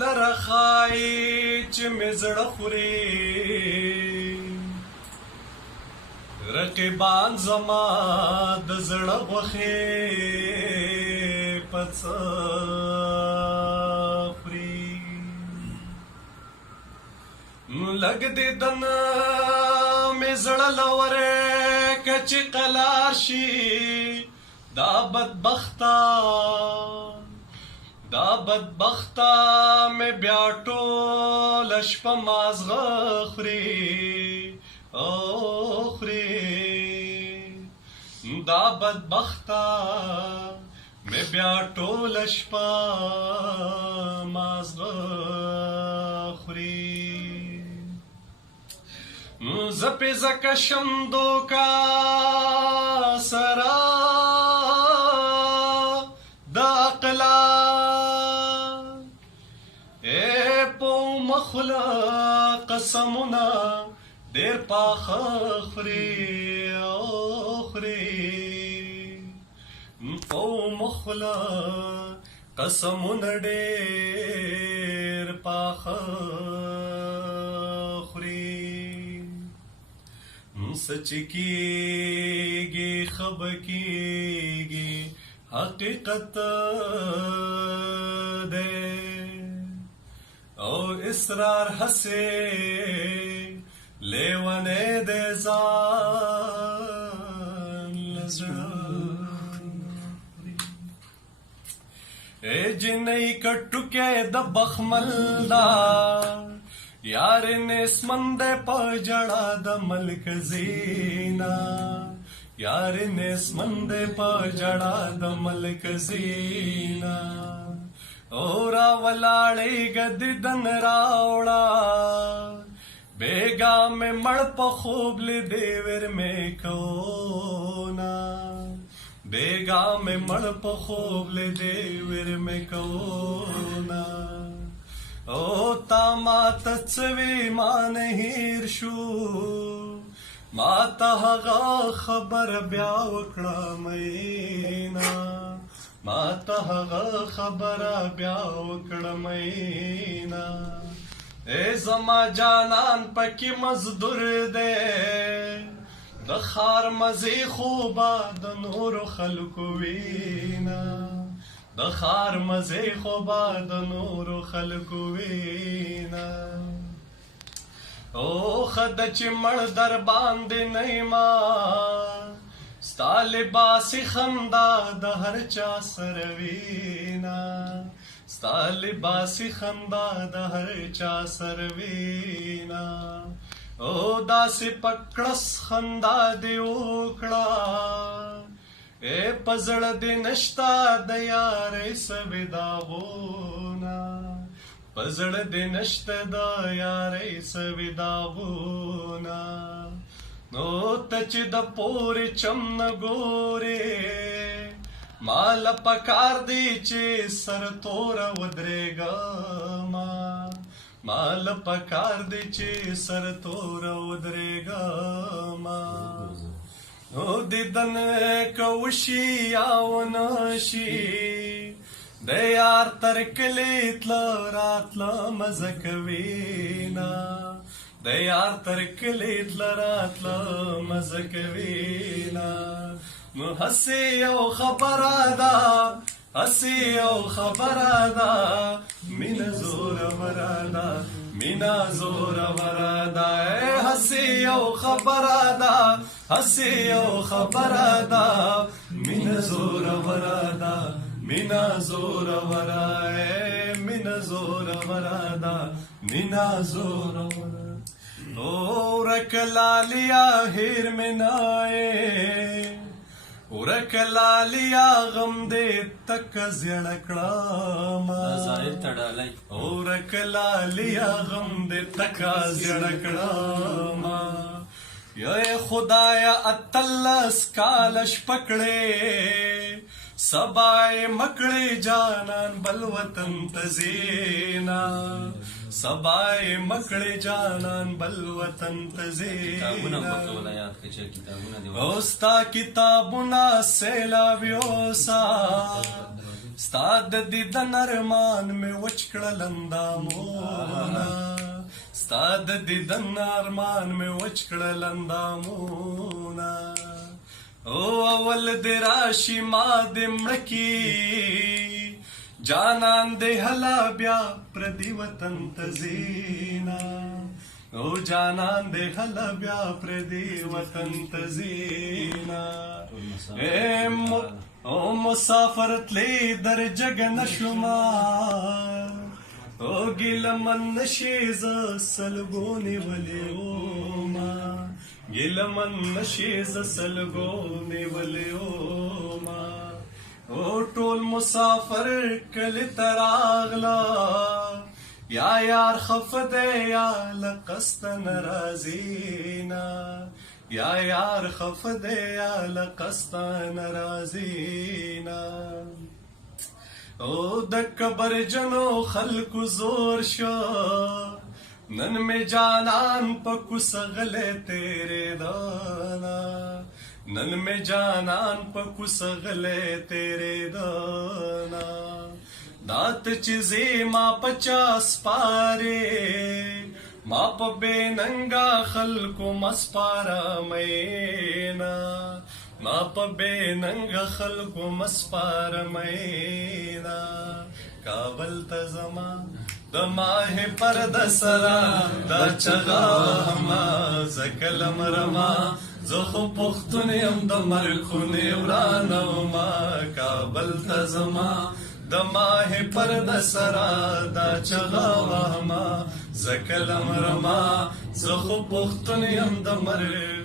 لره ښایي چې مې زړه خوري رقیبان زما د زړه غوښې په څه خوري لږ دې دنه مې زړه لورې که چې قلار شي دا بدبخته مې بیا ټوله شپه مازغه خوري دا بدبخته مې بیا ټوله شپه مازغه خوري زه پې ځکه شم دوکا سره د عقله مخله قسمونه ډېر پاخه خوري په مخله قسمونه ډېر پاخه خوري سچ کېږي خبر کېږي حقیقت دی او اصرار هسې لیونی دی ځان ای جنۍ کټوکې د بخمل دا یار نسمن دی په جړه د ملک زینا یار نسمن دی په جړه د ملک زینا اورا ولاړی گددن راوڑا بیگا میں مڑ پا خوب لی دیور میں کونا بیگا میں مڑ پا خوب لی دیور میں کونا او تا ما تڅوی ما نهیر شو ما ته هغه خبر بیا وکړه مینا ما ته هغه خبره بیا وکړه مینا ای زما جانان پکې مزدور دی د ښار مزې خوبه د نورو خلکو وینا د ښار مزې خوبه د نورو خلکو وینا او خده چې مړ در باندې نیما ستا لباسي خندا د هر چا سره وینا ستا لباسي خندا د هر چا سره وینا او داسې پکړس خندا دې وکړه ای په زړه دې نشته د یارۍ سوې داغونه په زړه دې نشته د یارۍ سوې داغونه نو ته چې د پورې چم نه ګورې مال پکار دی چې سر توره ودرېږما مال پکار دی چې سر توره ودرېږما نو دیدن که وشي یا ونشي د یار تر کلي تله راتله مزه کوینه د یار تر کلي تله راتله مزه کوینه نو هسې یو خبره ده هسې یو خبره ده مینه زوروره ده مینه زوروره ده هسې یو خبره ده هسې یو خبره ده مینه زوروره ده مینه زوروره مینه زوروره ده مینه زوروره ورک لالیا هیر مې نه ورک لالیا غم دې تک زیړه کړما ورک لالیا غم دې تک زیړه کړما یا خدایا اتلس کالش پکړې سبای مکړې جانان بل وطن تزینا سبای مکړې جانان بل وطن تزینا اوستا کتابونه سیلاویوسا ستا د دیدن ارمان مې وچ کړل اندامونه ستا د دیدن ارمان مې وچ کړل اندامونه او اول دې راشي ما دې مړه کي جانان دې هلا بیا پردي وطن ته ځينا او جانان دې هلا بیا پردي وطن ته ځينا او مسافر تلی در جگ نشما او ګیلمن نشي ز سلګونی ولیوما ګیلمن نشي ز سلګونی ولیوما او ټول مسافر کلی تراغلا یا یار خفده یا لقست نرازینا یا یار خفده یا لقست نرازینا او د کبر جنو خلق زور شو نن میں جانان پکو سغلے تیرے دانا نن میں جانان پکو سغلے تیرے دانا دات چیزی ما 50 پارے ما په بے ننگا خلکو مسپارا مینا ما په بے ننگا خلکو مسپارا مینا کابل تزما د ماه پر د سرا دا چغا ما زکلم رما زه خو پښتون یم د مرخونه ورانو ما کابل تزما د ماه پر د سرا دا چغا ما زکلم رما زه خو پښتون یم د مرخونه